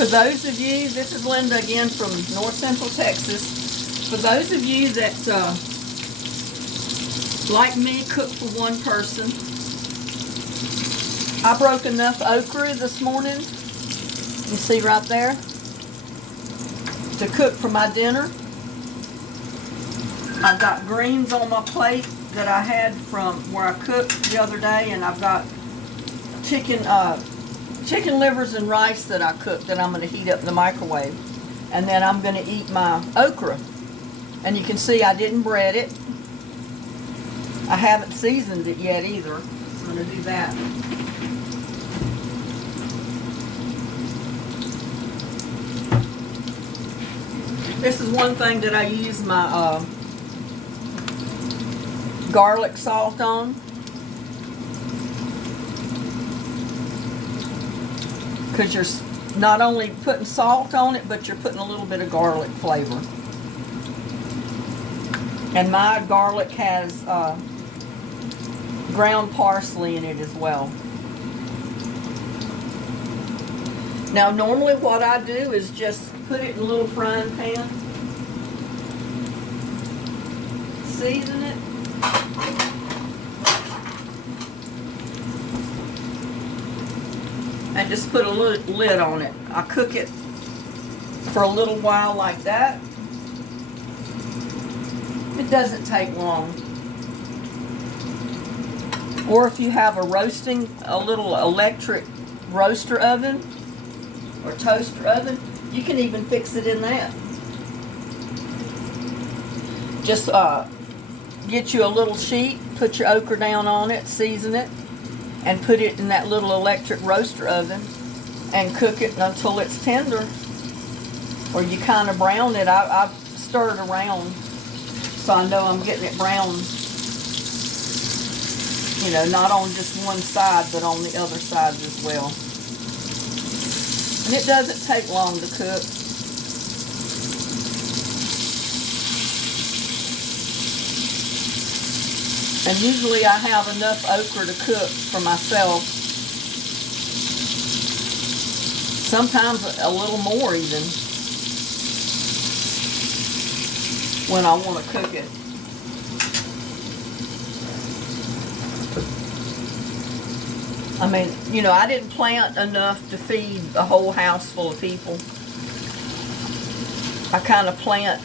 For those of you, this is Linda again from North Central Texas. For those of you that, like me, cook for one person, I broke enough okra this morning, you see right there, to cook for my dinner. I've got greens on my plate that I had from where I cooked the other day, and I've got chicken livers and rice that I cooked that I'm going to heat up in the microwave. And then I'm going to eat my okra. And you can see I didn't bread it. I haven't seasoned it yet either. I'm going to do that. This is one thing that I use my garlic salt on. Because you're not only putting salt on it, but you're putting a little bit of garlic flavor. And my garlic has ground parsley in it as well. Now normally what I do is just put it in a little frying pan, season it, and just put a lid on it. I cook it for a little while like that. It doesn't take long. Or if you have a little electric roaster oven or toaster oven, you can even fix it in that. Just get you a little sheet, put your okra down on it, season it, and put it in that little electric roaster oven and cook it until it's tender, or you kind of brown it. I stir it around so I know I'm getting it brown, you know, not on just one side but on the other side as well. And it doesn't take long to cook. And usually I have enough okra to cook for myself. Sometimes a little more even when I want to cook it. I mean, you know, I didn't plant enough to feed a whole house full of people. I kind of plant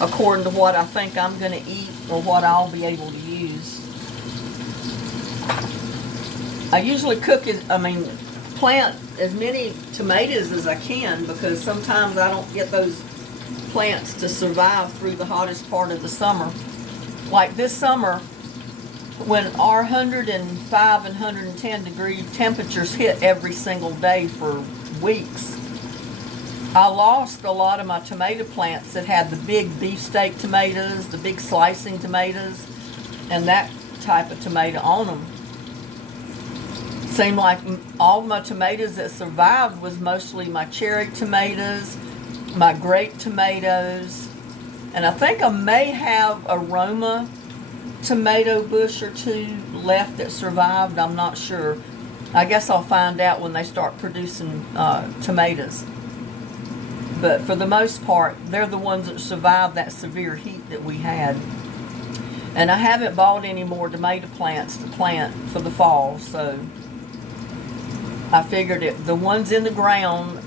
according to what I think I'm going to eat or what I'll be able to use. I usually plant as many tomatoes as I can, because sometimes I don't get those plants to survive through the hottest part of the summer. Like this summer, when our 105 and 110 degree temperatures hit every single day for weeks, I lost a lot of my tomato plants that had the big beefsteak tomatoes, the big slicing tomatoes, and that type of tomato on them. Seemed like all my tomatoes that survived was mostly my cherry tomatoes, my grape tomatoes, and I think I may have a Roma tomato bush or two left that survived. I'm not sure. I guess I'll find out when they start producing tomatoes. But for the most part, they're the ones that survived that severe heat that we had. And I haven't bought any more tomato plants to plant for the fall, so I figured the ones in the ground,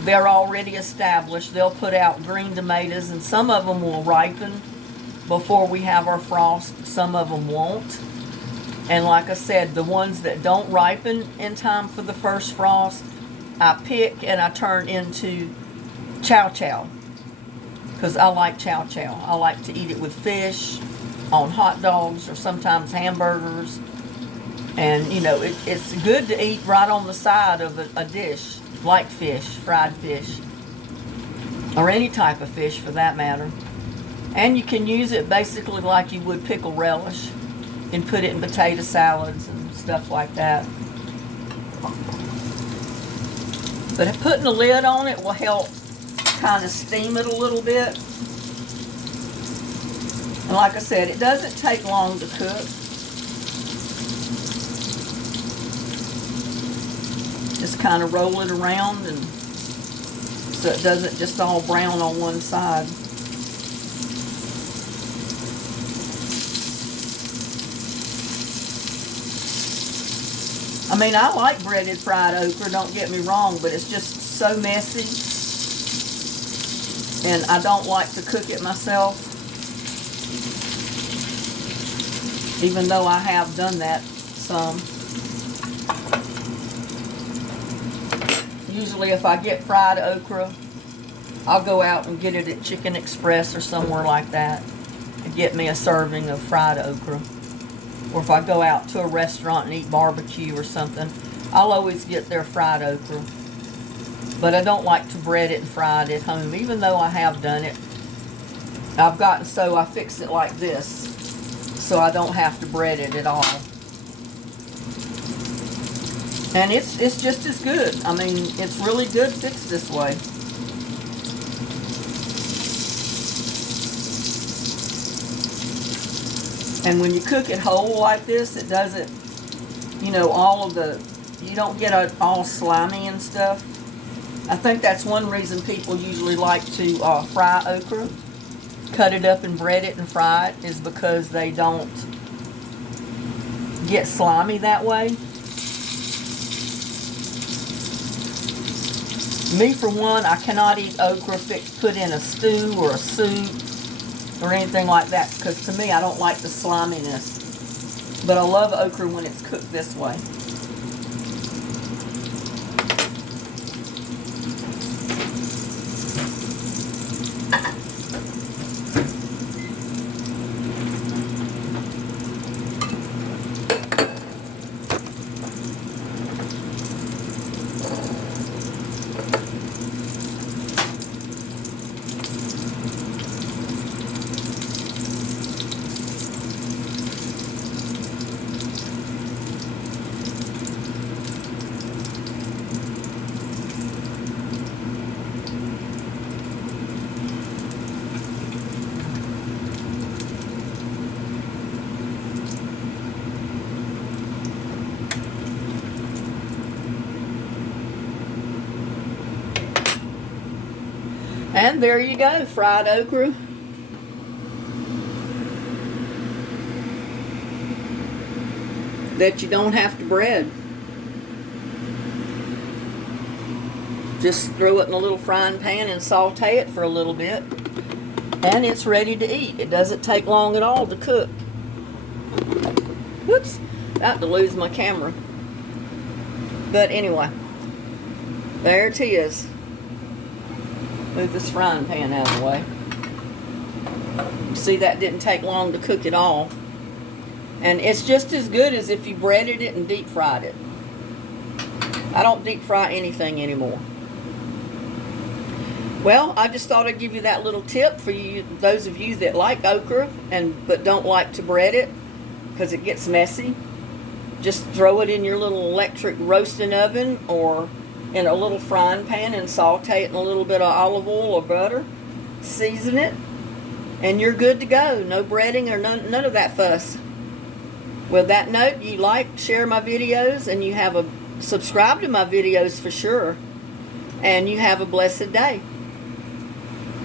they're already established. They'll put out green tomatoes, and some of them will ripen before we have our frost. Some of them won't. And like I said, the ones that don't ripen in time for the first frost, I pick and I turn into chow chow, because I like chow chow. I like to eat it with fish, on hot dogs, or sometimes hamburgers. And you know, it's good to eat right on the side of a dish, like fish, fried fish, or any type of fish for that matter. And you can use it basically like you would pickle relish, and put it in potato salads and stuff like that. But putting a lid on it will help kind of steam it a little bit. And like I said, it doesn't take long to cook. just kind of roll it around, and so it doesn't just all brown on one side. I mean, I like breaded fried okra, don't get me wrong, but it's just so messy, and I don't like to cook it myself, even though I have done that some. Usually if I get fried okra, I'll go out and get it at Chicken Express or somewhere like that and get me a serving of fried okra. Or if I go out to a restaurant and eat barbecue or something, I'll always get their fried okra. But I don't like to bread it and fry it at home, even though I have done it. I've gotten so I fix it like this, so I don't have to bread it at all. And it's just as good. I mean, it's really good fixed this way. And when you cook it whole like this, it doesn't, you know, you don't get it all slimy and stuff. I think that's one reason people usually like to fry okra, cut it up and bread it and fry it, is because they don't get slimy that way. Me, for one, I cannot eat okra put in a stew or a soup or anything like that, because to me, I don't like the sliminess. But I love okra when it's cooked this way. And there you go, fried okra. That you don't have to bread. Just throw it in a little frying pan and saute it for a little bit. And it's ready to eat. It doesn't take long at all to cook. Whoops, about to lose my camera. But anyway, there it is. Move this frying pan out of the way. See, that didn't take long to cook at all. And it's just as good as if you breaded it and deep fried it. I don't deep fry anything anymore. Well, I just thought I'd give you that little tip for you, those of you that like okra but don't like to bread it because it gets messy. Just throw it in your little electric roasting oven or in a little frying pan and saute it in a little bit of olive oil or butter. Season it, and you're good to go. No breading or none of that fuss. With that note, you like, share my videos, and you subscribe to my videos for sure. And you have a blessed day.